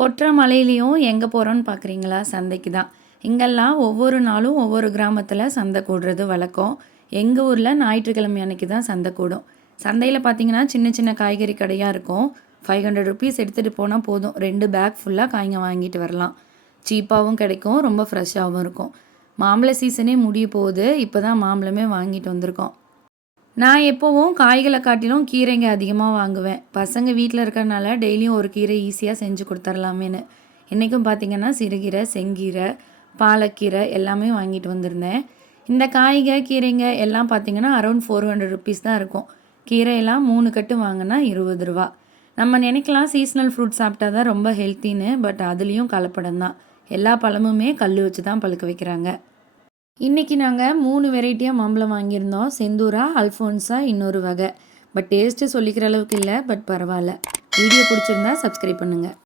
கொட்டுற மழையிலையும் எங்கே போகிறோன்னு பார்க்குறீங்களா? சந்தைக்கு தான். இங்கெல்லாம் ஒவ்வொரு நாளும் ஒவ்வொரு கிராமத்தில் சந்தை கூடுறது வழக்கம். எங்கள் ஊரில் ஞாயிற்றுக்கிழமை அன்னைக்கு தான் சந்தை கூடும். சந்தையில் பார்த்தீங்கன்னா சின்ன சின்ன காய்கறி கடையாக இருக்கும். 500 ருபீஸ் எடுத்துகிட்டு போனால் போதும், 2 பேக் ஃபுல்லாக காய்ங்க வாங்கிட்டு வரலாம். சீப்பாகவும் கிடைக்கும், ரொம்ப ஃப்ரெஷ்ஷாகவும் இருக்கும். மாம்பழ சீசனே முடிய போகுது. இப்போ தான் மாம்பழமே வாங்கிட்டு வந்திருக்கோம். நான் எப்போவும் காய்களை காட்டிலும் கீரைங்க அதிகமாக வாங்குவேன். பசங்க வீட்டில் இருக்கறனால டெய்லியும் ஒரு கீரை ஈஸியாக செஞ்சு கொடுத்துர்லாமேன்னு. இன்றைக்கும் பார்த்திங்கன்னா சிறுகீரை, செங்கீரை, பாலக்கீரை எல்லாமே வாங்கிட்டு வந்திருந்தேன். இந்த கீரைங்க எல்லாம் பார்த்திங்கன்னா அரௌண்ட் 400 ருபீஸ் தான் இருக்கும். கீரையெல்லாம் 3 கட்டு வாங்கினா 20 ரூபா. நம்ம நினைக்கலாம் சீஸ்னல் ஃப்ரூட் சாப்பிட்டா தான் ரொம்ப ஹெல்த்தின்னு, பட் அதுலேயும் கலப்படம் தான். எல்லா பழமுமே கல் வச்சு தான் பழுக்க வைக்கிறாங்க. இன்றைக்கி நாங்கள் 3 வெரைட்டியாக மாம்பழம் வாங்கியிருந்தோம். செந்தூரா, அல்ஃபோன்ஸா, இன்னொரு வகை. பட் டேஸ்ட்டு சொல்லிக்கிற அளவுக்கு இல்லை, பட் பரவாயில்ல. வீடியோ பிடிச்சிருந்தா சப்ஸ்கிரைப் பண்ணுங்கள்.